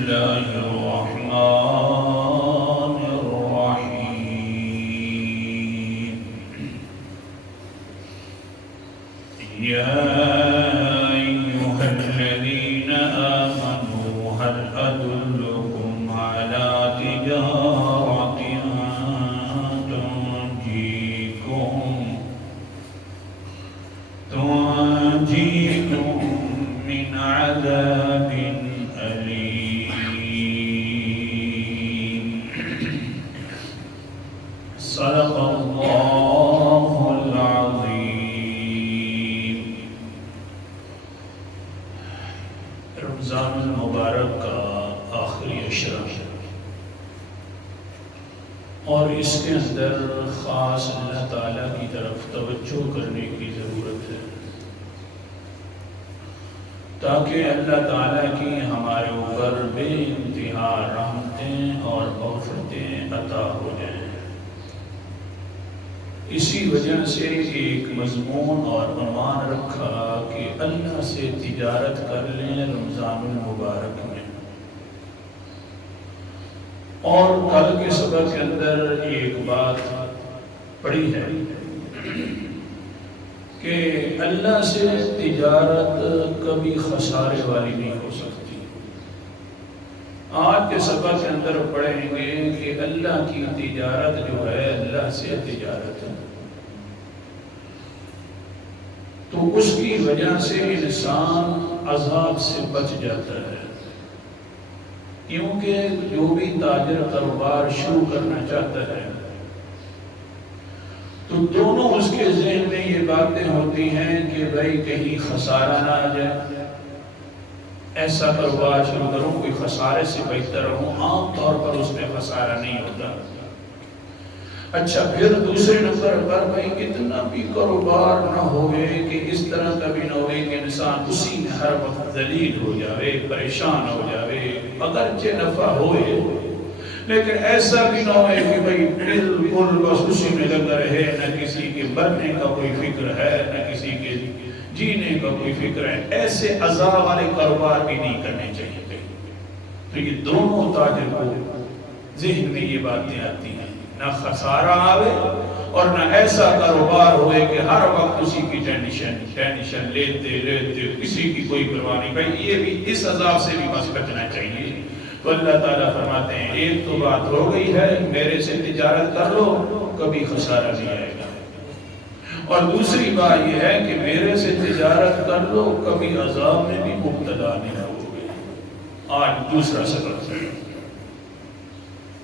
الله الرحمن الرحيم يا أيها الذين آمنوا هل أدلكم على تجارة تنجيكم من عذاب أليم صدق الله العظيم. رمضان المبارک کا آخری عشرہ اور اس کے اندر خاص اللہ تعالیٰ کی طرف توجہ کرنے کی ضرورت ہے تاکہ اللہ تعالیٰ کی ہمارے اوپر بے انتہا رحمتیں اور مغفرتیں عطا ہو جائیں. اسی وجہ سے ایک مضمون اور عنوان رکھا کہ اللہ سے تجارت کر لیں رمضان المبارک میں. اور کل کے سبق کے اندر ایک بات پڑھی ہے کہ اللہ سے تجارت کبھی خسارے والی نہیں ہو سکتی. آج کے سبق کے اندر پڑھیں گے کہ اللہ کی تجارت جو ہے اللہ سے تجارت ہے تو اس کی وجہ سے انسان عذاب سے بچ جاتا ہے. کیونکہ جو بھی تاجر کاروبار شروع کرنا چاہتا ہے تو دونوں اس کے ذہن میں یہ باتیں ہوتی ہیں کہ بھائی کہیں خسارہ نہ آ جائے, ایسا کاروبار شروع کروں کوئی خسارے سے بہتر ہوں. عام طور پر اس میں خسارہ نہیں ہوتا. اچھا پھر دوسرے نمبر پر بھائی اتنا بھی کاروبار نہ ہوئے کہ اس طرح کا بھی نہ ہوئے کہ انسان اسی میں ہر وقت ذلیل ہو جاوے, پریشان ہو جاوے. اگرچہ نفع ہوئے لیکن ایسا بھی نہ ہوئے کہ بھائی بالکل بس اسی میں لگا رہے, نہ کسی کے مرنے کا کوئی فکر ہے نہ کسی کے جینے کا کوئی فکر ہے. ایسے عذاب والے کاروبار بھی نہیں کرنے چاہیے. تو یہ دونوں تاجر کو ذہن میں یہ باتیں آتی ہیں, نہ خسارہ آوے اور نہ ایسا کاروبار ہوئے کہ ہر وقت اسی کی ٹینشن لیتے کسی کی کوئی پرواہ نہیں. بھائی یہ بھی اس عذاب سے بھی بس بچنا چاہیے. تو اللہ تعالیٰ فرماتے ہیں ایک تو بات ہو گئی ہے میرے سے تجارت کر لو کبھی خسارہ نہیں آئے گا, اور دوسری بات یہ ہے کہ میرے سے تجارت کر لو کبھی عذاب میں بھی مبتلا نہیں ہوگے. آج دوسرا سبق ہے.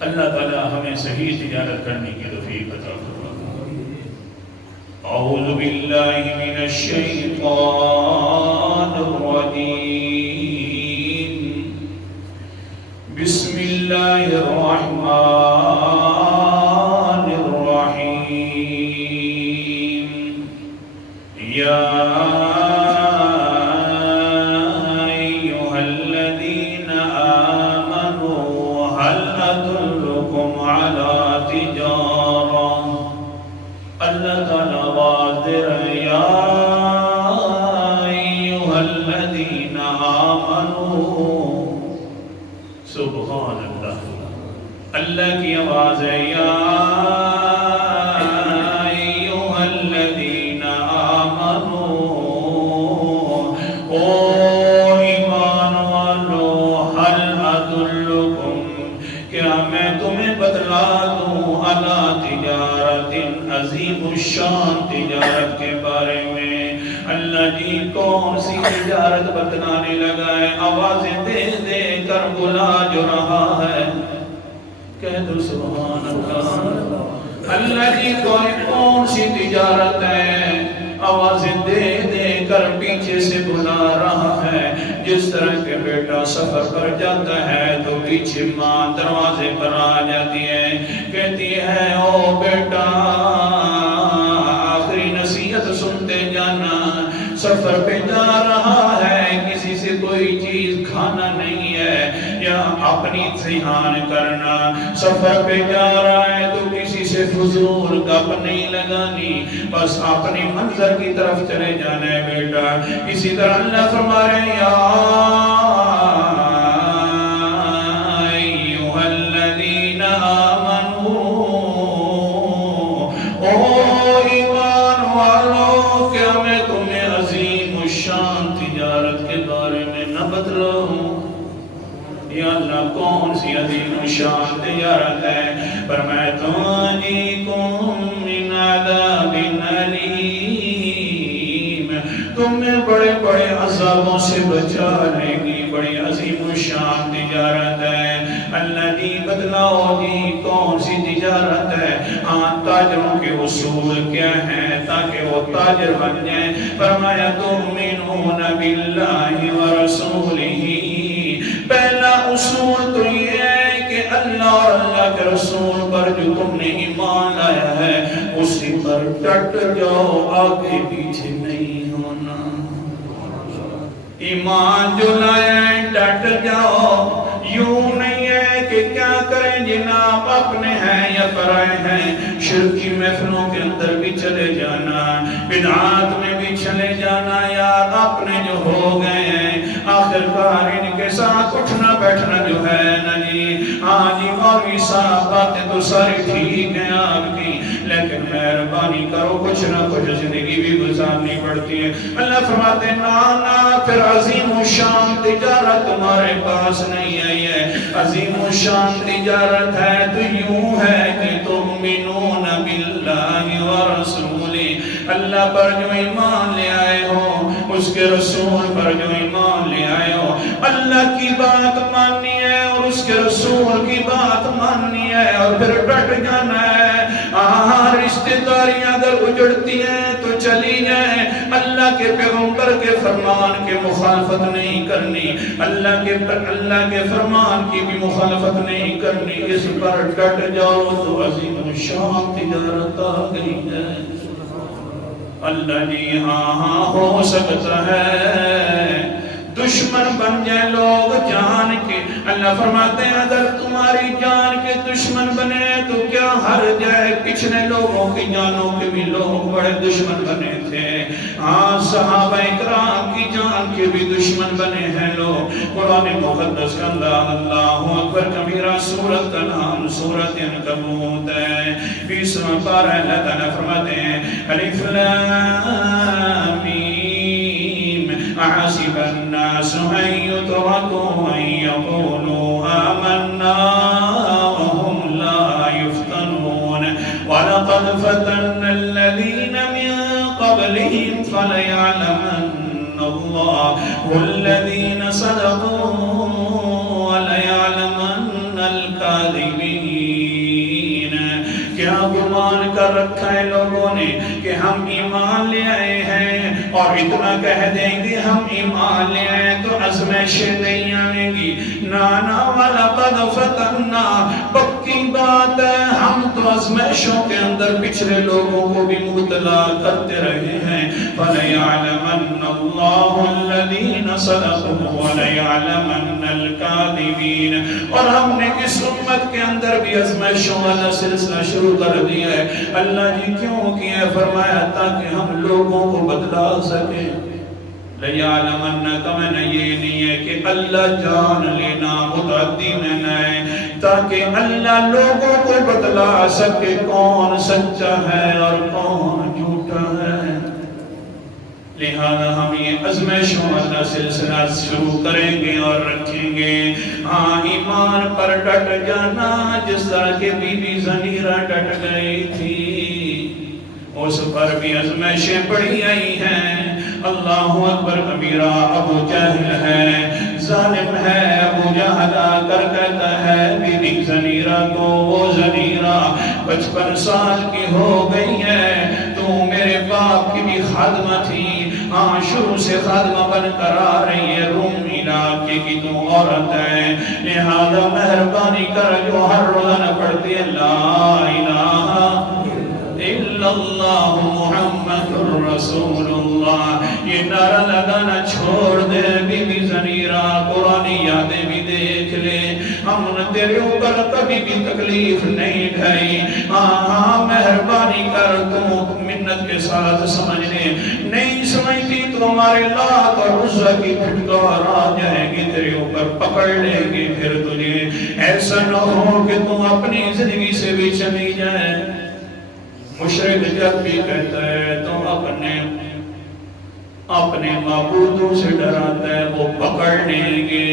اللہ تعالیٰ ہمیں صحیح تجارت کرنے کی توفیق عطا فرمائے. اعوذ باللہ من الشیطان الرجیم. بسم اللہ الرحمن الرحیم. یا سبحان اللہ, اللہ کی آواز ہے. یا ایھا الذین آمنوا, او ایمان والو, هل ادلکم, کیا میں تمہیں بتلا دوں علی تجارت عظیم الشان, تجارت کے بارے میں. اللہ جی کون سی تجارت بتلانے لگا ہے؟ آوازیں دے دے کر بلا جو رہا ہے. کہہ دو سبحان اللہ. اللہ جی کون سی تجارت ہے؟ آوازیں دے دے کر پیچھے سے بلا رہا ہے. جس طرح کے بیٹا سفر پر جاتا ہے تو پیچھے ماں دروازے پر آ جاتی ہے, کہتی ہے او بیٹا آخری نصیحت سنتے جانا, سفر پہ جا رہا ہے, کسی سے کوئی چیز کھانا نہیں ہے یا اپنی امتحان کرنا. سفر پہ جا رہا ہے تو کسی سے فضول گپ نہیں لگانی, بس اپنی منظر کی طرف چلے جانا ہے بیٹا. اسی طرح اللہ فرما رہے ہیں یا یا اللہ کون سی عظیم و شان تجارت ہے؟ فرمایا تنجیکم من عذاب علیم، تمہیں بڑے بڑے عذابوں سے بچا لے گی، بڑی عظیم و شان تجارت ہے۔ اللہ جی بدلاؤ جی کون سی تجارت ہے؟ تاجروں کے اصول کیا ہیں تاکہ وہ تاجر بن جائیں؟ فرمایا تؤمنون باللہ ورسولہ، پہلا اصول تو یہ ہے کہ اللہ اور اللہ کے رسول پر جو تم نے ایمان لایا ہے اسی پر ڈٹ جاؤ، آگے پیچھے نہیں ہونا۔ ایمان جو لایا ہے ڈٹ جاؤ، یوں نہیں ہے کہ کیا کریں جناب اپنے ہیں یا پرائے ہیں، شرکی محفلوں کے اندر بھی چلے جانا، بدعات میں بھی چلے جانا، یار اپنے جو ہو گئے ہیں آخر کار ان کے ساتھ اٹھنا بیٹھنا جو ہے نا جی، ہاں جی مولوی صاحب باتیں تو ساری ٹھیک ہیں آپ کی، لیکن مہربانی کرو کچھ نہ کچھ زندگی بھی گزارنی پڑتی ہے۔ اللہ فرماتے ہیں نا پھر عظیم و شان تجارت تمہارے پاس نہیں آئی ہے، عظیم و شان تجارت ہے تو یوں ہے کہ تؤمنون باللہ ورسولہ، اللہ پر جو ایمان لے آئے ہو، اس کے رسول پر جو ایمان لے آئے ہو، اللہ کی بات ماننی ہے اور اس کے رسول کی بات ماننی ہے اور پھر ڈٹ جانا ہے۔ رشتہ داریاں اگر اجڑتی ہیں تو چلی جائیں، اللہ کے پیغمبر کے فرمان کے مخالفت نہیں کرنی، اللہ کے فرمان کی بھی مخالفت نہیں کرنی، اس پر ڈٹ جاؤ تو عظیم شان تجارت آ گئی ہے۔ اللہ جی ہاں ہو سکتا ہے دشمن بن جائے لوگ جان کے، اللہ فرماتے ہیں اگر تمہاری جان کے دشمن بنے تو کیا ہر جائے، پچھلے لوگوں کی جانوں کے بھی لوگ بڑے دشمن بنے تھے، صحابہ اکرام کی جان کے بھی دشمن بنے ہیں لوگ۔ قرآن مقدس کا اللہ اکبر کبیرہ سورت کا نام سورت عنکبوت ہے، 20واں پارہ اللہ تعالیٰ فرماتے ہیں الف لام میم احسب الناس ان يتركوا ان يقولوا آمنا وهم لا يفتنون ولقد فتنا الذين من قبلهم فليعلمن الله والذين صدقوا وليعلمن الكاذبين۔ کیا گمان کر رکھا ہے لوگوں نے کہ ہم ایمان لے آئے ہیں اور اتنا کہہ دیں گے ہم ایمان لے آئے تو آزمائشیں نہیں آئیں گی؟ نانا وَلَقَدْ فَتَنَّا، پکی بات ہے ہم تو آزمائشوں کے اندر پچھلے لوگوں کو بھی مبتلا کرتے رہے ہیں۔ فَلَيَعْلَمَنَّ اللَّهُ الَّذِينَ صَدَقُوا وَلَيَعْلَمَنَّ الْكَاذِبِينَ۔ اور ہم نے اس امت کے اندر بھی آزمائشوں والا سلسلہ شروع کر دیا ہے۔ اللہ جی کیوں کیا؟ فرمایا تاکہ ہم لوگوں کو بدلا سکیں۔ لَيَعْلَمَنَّ کا معنی یہ نہیں ہے کہ اللہ جان لینا متعدی میں نہ ہے، تاکہ اللہ لوگوں کو بدلا سکے کون سچا ہے اور کون جھوٹا ہے۔ لہذا ہم یہ آزمائشوں والا سلسلہ شروع کریں گے اور رکھیں گے۔ ایمان پر ڈٹ جانا، جس طرح کے بی بی زنیرہ ڈٹ گئی تھی، اس پر بھی آزمائشیں پڑی آئی ہیں۔ اللہ اکبر کبیرہ، ابو جہل ہے، ظالم ہے، ابو جہل آ کر کہتا ہے بی بی زنیرہ کو، وہ زنیرہ 55 سال کی ہو گئی ہے، تو میرے باپ کی بھی خادمہ تھی، شروع سے خادمہ بن کر آ رہی ہے، روم علاقے کی تو عورت ہے، لہذا مہربانی کر جو ہر روزانہ پڑھتی ہے لا الہ الا اللہ محمد رسول اللہ، یہ نعرہ لگانا چھوڑ دے۔ بی بی زنیرہ قرآنی یادیں بھی دیکھ لے، ہم نے تیرے اوپر کبھی بھی تکلیف نہیں ڈھائی، مہربانی کر تو منت کے ساتھ سمجھ لے، نہیں سمجھتی تو ہمارے لات اور عزہ کی پھٹکار آ جائے گی، تیرے اوپر پکڑ لے گی، پھر تجھے ایسا نہ ہو کہ تم اپنی زندگی سے بھی چلی جائے۔ مشرک جب بھی کہتا ہے تو اپنے اپنے معبودوں سے ڈراتا ہے وہ پکڑ لیں گے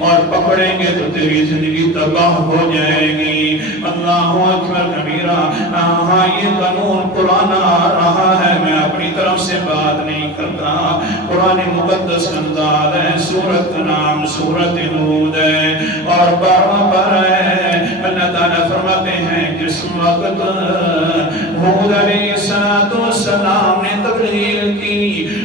اور پکڑیں گے تو تیری زندگی تباہ ہو جائے گی۔ اللہ اکبر کبیرہ۔ ہاں یہ قانون پرانا آ رہا ہے، میں اپنی طرف سے بات نہیں کرتا، قرآن مقدس انداز ہے۔ سورت کا نام سورت ہود ہے اور 12واں پارہ ہے۔ اللہ تعالیٰ فرماتے ہیں جس وقت ہود علیہ السلام نے تبلیغ کی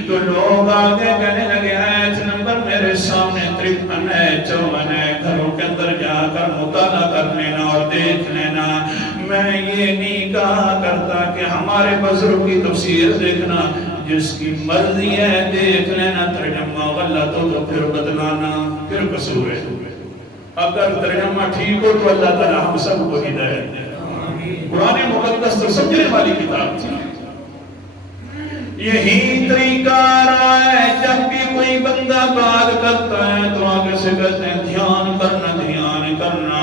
تو لوگ آگے کہنے لگے آیت نمبر میرے سامنے 53 ہے 54 ہے، گھروں کے اندر جا کر مطالعہ کر لینا اور دیکھ لینا۔ میں یہ نہیں کہا کرتا کہ ہمارے بزرگ کی تفسیر دیکھنا، جس کی مرضی ہے دیکھ لینا، ترجمہ غلط ہو تو پھر بدلانا، پھر قصور ہے۔ اگر ترجمہ ٹھیک ہو تو اللہ تعالیٰ ہم سب کو ہدایت دے۔ قرآن مقدس تو سمجھنے والی کتاب تھی۔ یہی طریقہ آ رہا ہے جب بھی کوئی بندہ بات کرتا ہے تو آگے سے کہتے ہیں دھیان کرنا، دھیان کرنا،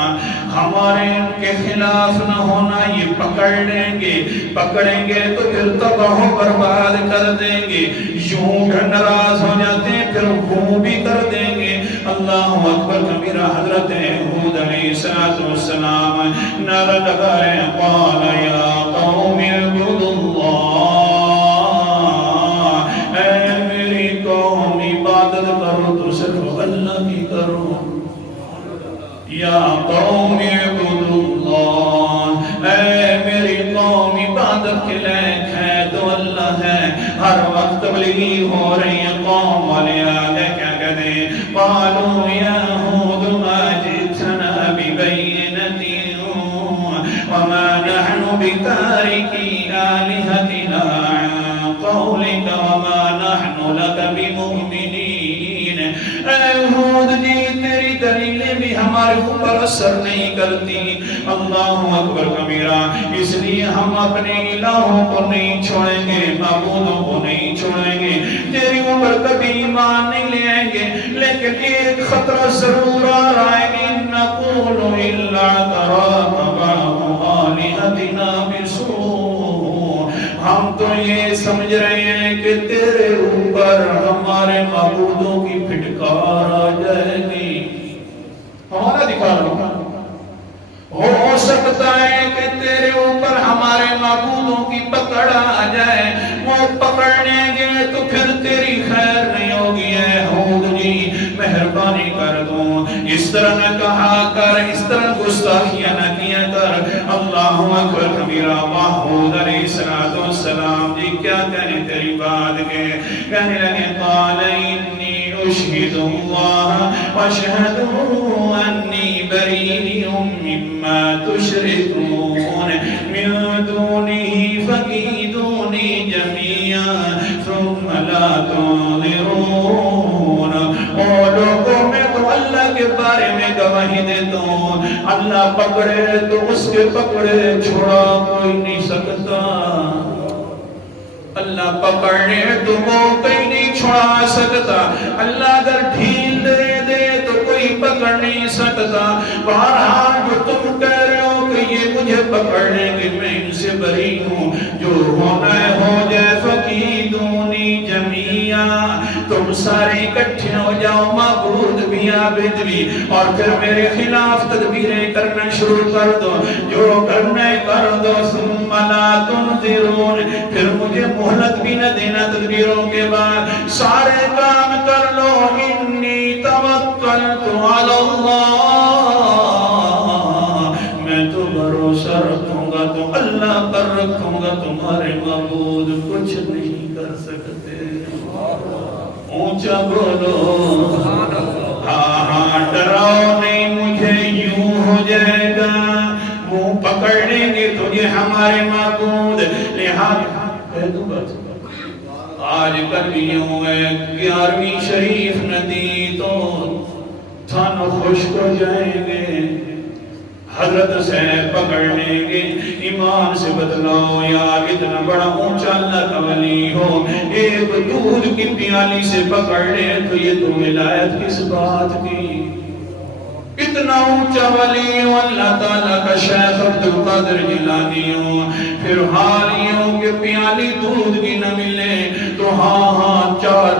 ہمارے ان کے خلاف نہ ہونا، یہ پکڑ لیں گے، پکڑیں گے تو پھر تباہ و برباد کر دیں گے، یوں ناراض ہو جاتے ہیں پھر وہ بھی کر دیں گے۔ اللہ اکبر کبیرہ۔ حضرت ہود علیہ السلام نعرہ لگا رہے ہیں قال یا قوم اعبدوا اللہ، تو صرف اللہ کی کرو۔ یا قوم اعبدوا اللہ، اے میری قوم عبادت کے لائق ہے تو اللہ ہے۔ ہر وقت تبلیغ ہو رہی ہے، قوم والے آگے کیا کہتے ہیں قالوا یا ہود ما جئتنا ببینۃ وما نحن بتارکی آلہتنا عن قولک وما نحن لک بمؤمنین۔ اے ہود جی تیری دلیلیں بھی ہمارے اوپر اثر نہیں کرتی۔ اللہ اکبر کبیرہ۔ اس لیے ہم اپنے الہوں کو نہیں چھوڑیں گے، معبودوں کو نہیں چھوڑیں گے، تیری اوپر کبھی ایمان نہیں لے آئیں گے، لیکن ایک خطرہ ضرور آ رہا ہے، نقول الا تراک بعض آلہتنا بسوء۔ ہم تو یہ سمجھ رہے ہیں کہ تیرے اوپر ہمارے معبودوں کی پھٹکار آ جائے گی۔ ہمارا دکھا رہا ہو سکتا ہے کہ تیرے اوپر ہمارے معبودوں کی پکڑ آ جائے، وہ پکڑ لیں گے تو پھر تیری خیر نہیں ہوگی۔ اے ہود جی مہربانی کر دو، اس طرح نہ کہا کر، اس طرح گستاخیاں نہ کیا کر۔ اللہ اکبر کبیرہ۔ ہود علیہ السلام جی کیا کہنے تیری بات کے، کہنے لگے قال انی اشہد اللہ واشہد انی بریء مما تشرکون من دونہ فکیدونی جمیعا ثم لا تنظرون۔ او لوگوں میں تو اللہ کے بارے میں گواہی دیتا ہوں، اللہ پکڑے تو اس کے پکڑے چھوڑا کوئی نہیں سکتا، اللہ پکڑے تو وہ کوئی نہیں چھوڑا سکتا، اللہ اگر ڈھیل دے دے تو کوئی پکڑ نہیں سکتا۔ بہرحال جو تم کہہ رہے ہو کہ یہ مجھے پکڑ لیں گے، میں ان سے بری ہوں، جو ہونا ہے ہو جائے۔ فقیدونی جمیعا، تم سارے اکٹھے ہو جاؤ، معبود بھی عابد بھی، اور پھر میرے خلاف تدبیریں کرنا شروع کر دو، جو کرنا ہے کر دو۔ ثم لا تنظرون، پھر مجھے مہلت بھی نہ دینا، تدبیروں کے بعد سارے کام کر لو۔ انی توکلت علی اللہ، میں تو بھروسہ رکھوں گا تو اللہ پر رکھوں گا، تمہارے معبود کچھ نہیں کر سکتے۔ اونچا بولو ہاں ہاں، ڈراؤ نہیں مجھے، یوں ہو جائے گا، منہ پکڑ لیں گے تجھے ہمارے معبود۔ لہذا کہہ دوں بات، آج کل یوں ہے 11ویں شریف ندی تو تھانو خشک ہو جائیں گے، حضرت سے پکڑ لیں گے، ایمان سے بدلاؤ یار، اتنا بڑا اونچا اللہ کا ولی ہو، ایک دودھ کی پیالی سے پکڑ لے تو یہ تو ولایت کس بات کی۔ اتنا اونچا ولی ہو، اللہ تعالیٰ کا شیخ عبدالقادر جیلانی ہو، پھر حال یہ ہو کہ پیالی دودھ کی نہ ملے تو ہاں ہاں 4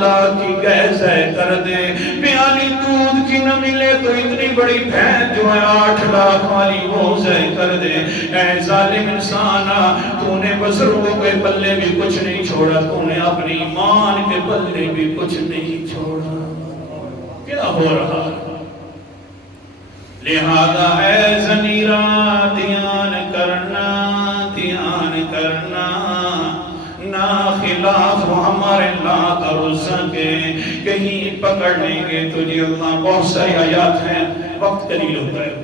لاکھ کی گیس ہے کر دے، پیالی دودھ کی نہ ملے تو اتنی بڑی بھینس جو ہے 8 لاکھ والی وہ ضع کر دے۔ اے ظالم انسانا، تو نے بزرگوں کے پلے بھی کچھ نہیں چھوڑا، تو نے اپنی ایمان کے پلے بھی کچھ نہیں چھوڑا۔ کیا ہو رہا ہے؟ لہذا اے ضمیرہ دھیان کرنا، دھیان کرنا، نا خلاف ہمارے لات اور عزا کے، کہیں پکڑ لیں گے تجھے اللہ۔ بہت ساری آیات ہیں، وقت قلیل ہوتا ہے۔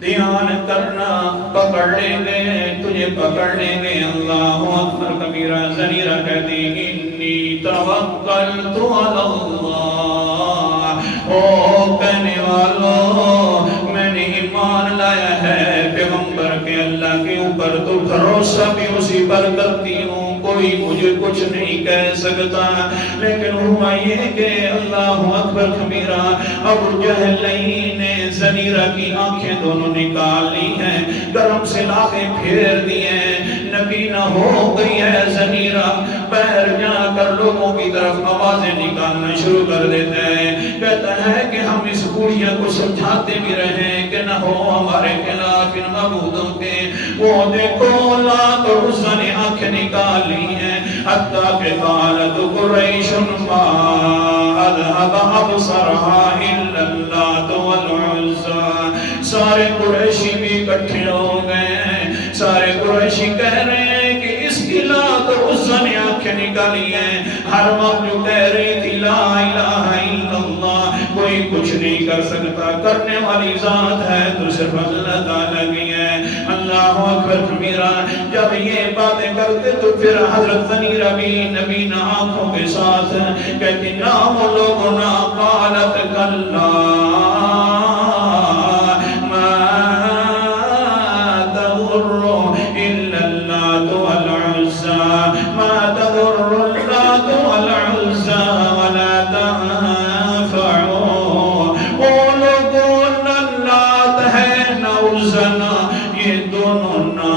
دھیان کرنا، پکڑ لیں گے تجھے، پکڑ لیں گے۔ اللہ اکبر کبیرہ۔ ضمیرہ کہتی انی توکلت علی اللہ، او کہنے والوں میں نے ایمان لایا ہے پیغمبر کے اللہ کے اوپر، تو بھروسہ بھی اسی پر کرتی ہوں، کوئی مجھے کچھ نہیں کہہ سکتا۔ لیکن ہوا یہ کہ اللہ اکبر کبیرہ، ابو جہل نے ضمیرہ کی آنکھیں دونوں نکال لی ہیں، گرم سے لاخیں پھیر دی ہیں، نگینہ ہو گئی ہے ضمیرہ، پیر جا کر لوگوں کی طرف آوازیں نکالنا شروع کر دیتے ہیں۔ کہتا ہے کہ ہم اس بوڑھیا کو سمجھاتے بھی رہے کہ نہ ہو ہمارے خلاف ان معبودوں کے، وہ دیکھو لات اور عزا نے آنکھیں نکال لی ہیں، حتیٰ کہ قالت قریش ما اذهب ابصرها الا اللات والعزا۔ سارے قریشی بھی اکٹھے ہو گئے ہیں، سارے قریشی کہہ رہے ہیں کہ اس کی لات اور عزا نے آنکھیں نکالی ہیں۔ ہر وقت جو کہہ رہی تھی لا الہ الا اللہ، کوئی کچھ نہیں کر سکتا، کرنے والی ذات ہے تو صرف اللہ تعالیٰ کی ہے۔ اللہ اکبر کبیرہ۔ جب یہ باتیں کرتے تو پھر حضرت ضمیرہ بھی نبینا آنکھوں کے ساتھ کہتی نام لوگنا قالت کلا ما تضر الا اللات والعزا، ما تضر اللات والعزا ولا تنفع۔ وہ لوگوں نہ لات ہے نہ عزا، یہ دونوں نہ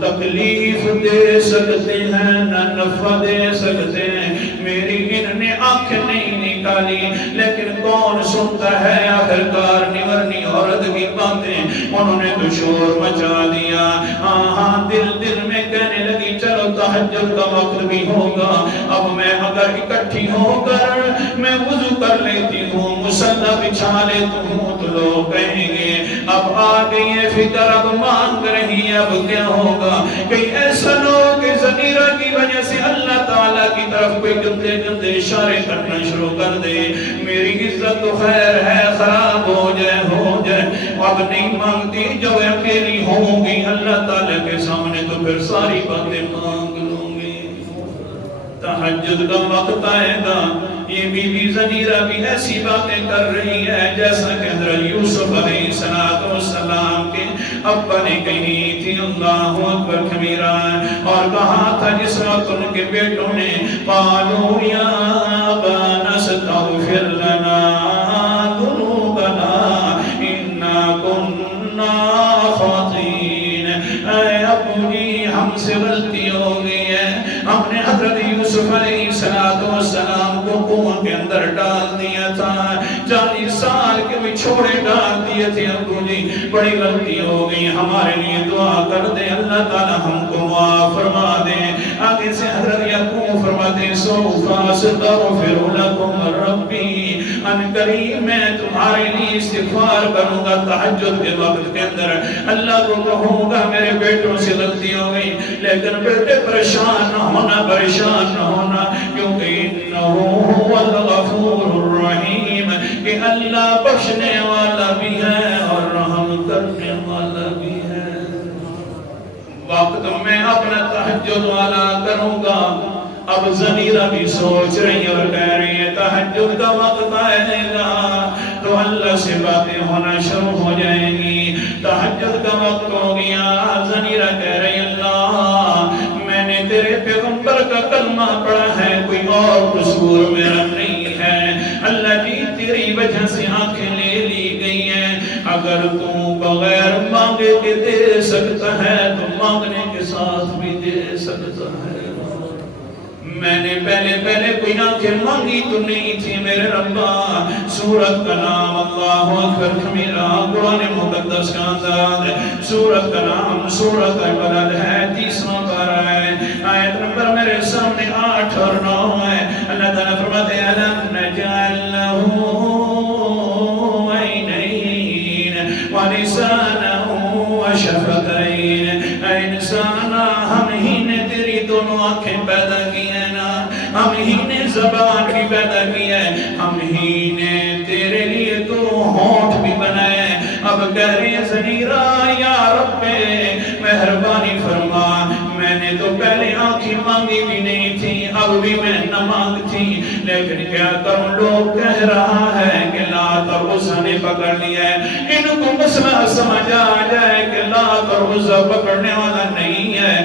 تکلیف دے سکتے ہیں نہ نفع دے سکتے ہیں۔ میری ان نے آنکھ نہیں نکالی، لیکن کون سنتا ہے آخرکار نورنی عورت کی باتیں؟ انہوں نے تو شور مچا دیا۔ ہاں دل میں کہنے لگی چلو تہجد کا وقت بھی ہوگا، اب میں اگر اکٹھی ہو کر میں وضو کر لیتی ہوں، مصلی بچھا لیتی ہوں، تو لوگ کہیں گے اب آ گئی ہے فکر، اب مانگ رہی ہے، اب کیا ہوگا؟ کہیں ایسا نہ ہو کہ ضمیرہ کی وجہ سے اللہ تعالیٰ کی طرف کوئی گندے گندے اشارے کرنا شروع کر دے، میری عزت تو خیر ہے خراب ہو جائے ہو جائے، اب نہیں مانگتی، جب اکیلی ہوں گی اللہ تعالیٰ کے سامنے تو پھر ساری باتیں مانگ لوں گی۔ تہجد کا وقت آئے گا، یہ بی بی ضمیرہ بھی ایسی باتیں کر رہی ہے جیسا کہ حضرت یوسف علیہ السلام کے ابا نے کہی تھی۔ اللہ اکبر کبیرہ۔ اور کہا تھا جس وقت ان کے بیٹوں نے قالوا یا ابانا استغفر لنا ذنوبنا انا کنا خاطئین، اے ابو جی ہم سے غلطی ہو گئی ہے، ہم نے حضرت یوسف علیہ السلام کو کنویں کے اندر ڈال دیا تھا، 40 سال کے بھی چھوڑے ڈال دیے تھے، ابو جی بڑی غلطی ہو گئی، ہمارے لیے دعا کر دے اللہ تعالی ہم کو معاف فرما دے۔ آگے سے حضرت یعقوب فرماتے ہیں سوف استغفر لکم ربی، ان قریب میں تمہارے لیے استغفار کروں گا، تہجد کے وقت کے اندر اللہ کو کہوں گا میرے بیٹوں سے غلطی ہو گئی، لیکن بیٹے پریشان نہ ہونا، پریشان نہ ہونا، کیونکہ انہو هو الغفور الرحیم، کہ اللہ بخشنے والا بھی ہے اور رحم کرنے والا بھی ہے۔ وقت میں اپنا تہجد والا کروں گا۔ اب ضمیرہ بھی سوچ رہی اور کہہ رہی ہے تہجد کا وقت آئے گا تو اللہ سے باتیں ہونا شروع ہو جائیں گی، تہجد کا وقت ہو گیا۔ ضمیرہ کہہ رہی اللہ میں نے تیرے پیغمبر کا کلمہ پڑھا ہے، کوئی اور قصور میرا نہیں ہے، اللہ جی تیری وجہ سے آنکھیں لے لی گئی ہیں، اگر تو بغیر مانگے کے دے سکتا ہے تو مانگنے کے ساتھ بھی دے سکتا ہے، میں نے پہلے کوئی آنکھیں مانگی تو نہیں تھی میرے ربا. سورت کا نام اللہ اکبر کبیرہ. قرآن مقدس کا انداز ہے. سورت کا نام سورت البلد ہے. 30واں پارہ ہے. آیت نمبر میرے سامنے 8 اور 9 ہے. اللہ تعالیٰ فرماتے ہیں أَلَمْ نَجْعَلْ لَهُ عَيْنَيْنِ وَلِسَانًا وَشَفَتَيْنِ. اے انسانا ہم ہی نے تیری دونوں آنکھیں پیدا کی ہیں نا, ہم ہی نے زبان بھی پیدا کی ہے, ہم ہی نے تیرے لیے تو ہونٹ بھی بنائے. اب کہہ رہے ہیں ضمیرہ یا رب مہربانی فرما, میں نے تو پہلے آنکھیں مانگی بھی نہیں تھی, اب بھی میں نہ مانگتی, لیکن کیا کروں لوگ کہہ رہا ہے کہ لات اور عزا نے پکڑ لیا ہے. ان کو مسئلہ سمجھ آ جائے کہ لات اور عزا پکڑنے والا نہیں ہے.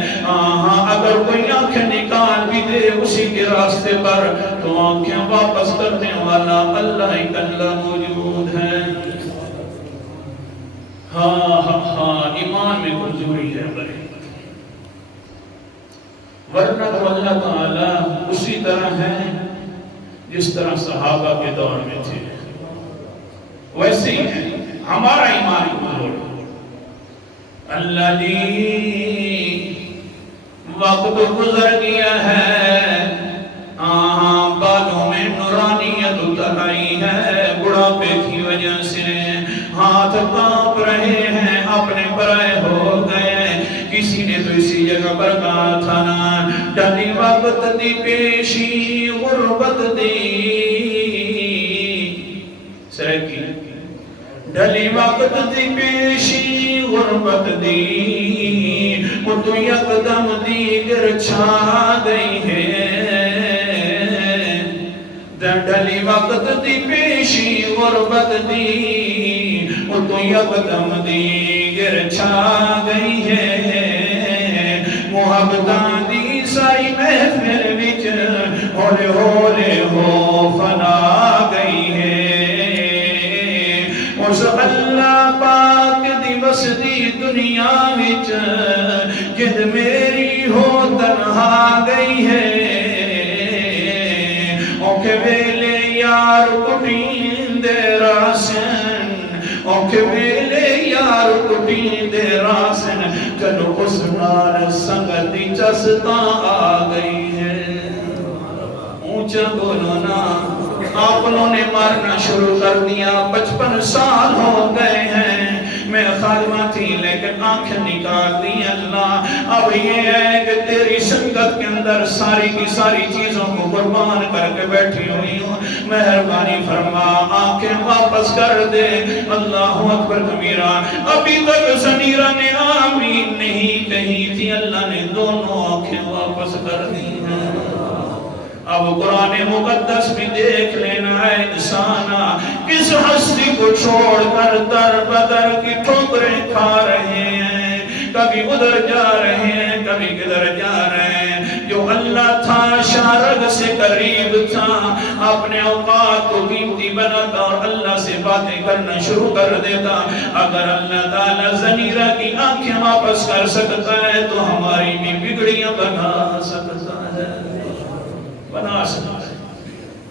اگر کوئی آنکھیں نکال بھی دے اسی کے راستے پر تو آنکھیں واپس کرنے والا اللہ ہی اللہ موجود ہے. ایمان میں کمزوری ہے بھائی, ورنہ تو اللہ تعالیٰ اسی طرح ہے جس طرح صحابہ کے دور میں تھے ویسے ہی ہے. ہمارا ایمان کمزور ہے. اللہ جی وقت گزر گیا ہے, بالوں میں نورانیت اتر آئی ہے, بڑھاپے کی وجہ سے ہاتھ کانپ رہے ہیں, اپنے پرائے ہو گئے. کسی نے تو اسی جگہ پر کہا تھا نا, ڈلی وقت دی پیشی غربت دی سرکی, ڈلی وقت دی پیشی غربت دی, وہ تو یکدم دیگر چھا گئی ہے. ڈلی وقت دی پیشی غربت دی, وہ تو یکدم دیگر چھا گئی ہے. محبتاں دی ساری محفل وچ ہولے ہولے ہو فنا گئی ہے. اس اللہ پاک دی بسدی دنیا وچ جد میری ہو تنہا گئی ہے. اوکھے ویلے یار کٹین دے راسن, اوکھے ویلے یار کٹین دے راسن, چلو اس نال سنگتی چستا آ گئی ہے. اونچا بولو نا, آپنوں نے مارنا شروع کر دیا. 55 سال ہو گئے ہیں, میں خادمہ تھی لیکن آنکھ نکال دی اللہ. اب یہ ہے کہ تیری سنگت کے اندر ساری کی ساری چیزوں کو قربان کر کے بیٹھی ہوئی ہوں, مہربانی فرما آنکھیں واپس کر دے. اللہ اکبر کبیرہ. ابھی تک ضمیرہ نے آمین نہیں کہی تھی, اللہ نے دونوں آنکھیں واپس کر دی ہیں. اب قرآن مقدس بھی دیکھ لینا ہے انسانا, کس ہستی کو چھوڑ کر در بدر کی ٹھوکریں کھا رہے ہیں. کبھی ادھر جا رہے ہیں, کبھی کدھر جا رہے ہیں. جو اللہ تھا شارگ سے قریب تھا, اپنے اوقات کو قیمتی بناتا اور اللہ سے باتیں کرنا شروع کر دیتا. اگر اللہ تعالیٰ ضمیرہ کی آنکھیں واپس کر سکتا ہے تو ہماری بھی بگڑیاں بنا سکتا ہے, بنا سکتا ہے.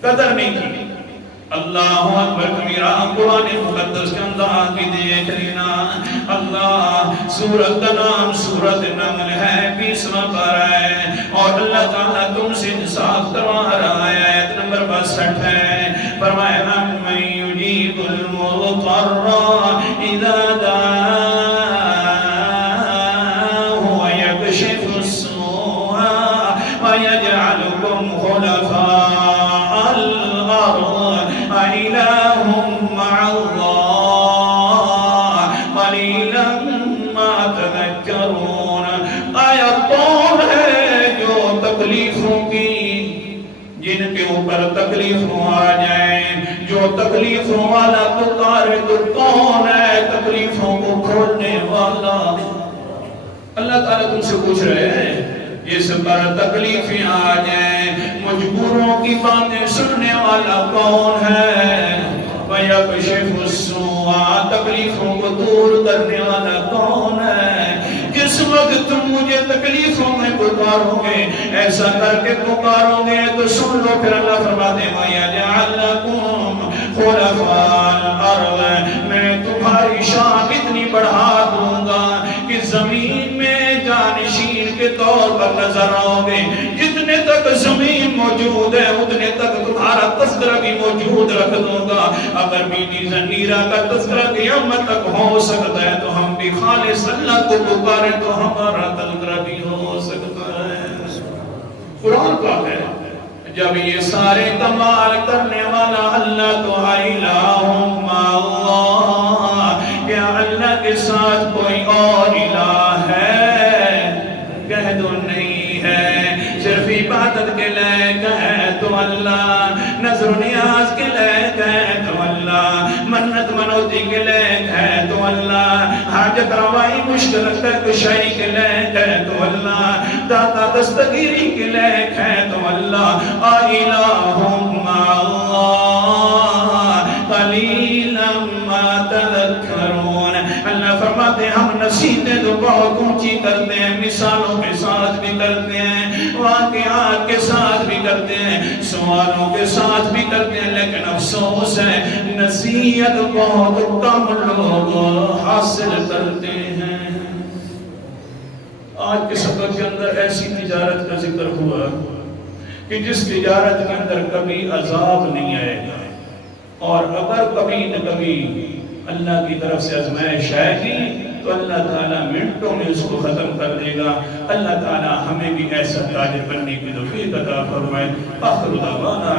قدر نہیں کی. اللہ اکبر کبیرہ. قرآن مقدس کے انداز بھی دیکھ لینا. اللہ سورت کا نام سورت نمل ہے, 20واں پارہ ہے, اور اللہ تعالیٰ تم سے انصاف کروا رہا ہے. آیت نمبر 62 ہے. فرمایا أَمَّن يُجِيبُ الْمُضْطَرَّ إِذَا دَعَاهُ وَيَكْشِفُ السُّوءَ وَيَجْعَلُكُمْ خُلَفَاءَ الْأَرْضِ أَإِلَٰهٌ مَّعَ اللَّهِ قَلِيلًا مَّا تَذَكَّرُونَ. آیا کون ہے جو تکلیفوں کی, جن کے اوپر تکلیفوں آ جائیں, جو تکلیفوں والا پکارے تو کون ہے تکلیفوں کو کھولنے والا. اللہ تعالیٰ تم سے پوچھ رہے ہیں جس پر تکلیفیں آ جائیں, مجبوروں کی باتیں سننے والا کون ہے. وَيَكْشِفُ السُّوءَ, تکلیفوں کو دور کرنے والا کون ہے. جس وقت تم مجھے تکلیفوں میں پکارو گے، ایسا کر کے پکارو گے تو سن لو۔ پھر اللہ فرماتے ہیں وَيَجْعَلْ لَكُمْ خُلَفَاءَ الْأَرْضِ، میں تمہاری شان اتنی بڑھا دوں گا کہ زمین میں جانشین کے طور پر نظر آؤ گے۔ جتنے تک زمین موجود ہے اتنے تک تمہارا تذکرہ بھی موجود رکھ دوں گا۔ اگر بی بی زنیرہ کا تذکرہ قیامت تک ہو سکتا ہے تو ہم بھی خالص اللہ کو پکاریں تو ہمارا تذکرہ بھی ہو سکتا ہے۔ قرآن پاک ہے جب یہ سارے کمال کرنے والا اللہ تو الہ ما اللہ، کیا اللہ کے ساتھ کوئی اور الہ ہے؟ کہہ دو نہیں ہے۔ صرف عبادت کے لائق ہے تو اللہ، نظر و نیاز کے لائق ہے تو اللہ، منت منوتی کے لائق ہے تو اللہ، حاجت روائی مشکل کشائی کے لائق ہے تو اللہ، داتا دستگیری کے لائق ہے تو اللہ۔ الہ ما اللہ قلیلا ما تذکرون۔ اللہ فرماتے ہیں ہم نصیحتیں تو بہت اونچی کرتے ہیں، مثالوں کے ساتھ بھی کرتے ہیں، واقعات کے ساتھ بھی کرتے ہیں، سوالوں کے ساتھ بھی کرتے ہیں، لیکن افسوس ہے نصیحت بہت کم لوگ حاصل کرتے ہیں۔ آج کے سبق کے اندر ایسی تجارت کا ذکر ہوا کہ جس تجارت کے اندر کبھی عذاب نہیں آئے گا، اور اگر کبھی نہ کبھی اللہ کی طرف سے آزمائش آئے گی تو اللہ تعالیٰ منٹوں میں اس کو ختم کر دے گا۔ اللہ تعالیٰ ہمیں بھی ایسا تاجر بننے کی توفیق عطا فرمائے۔ آخر دعوانا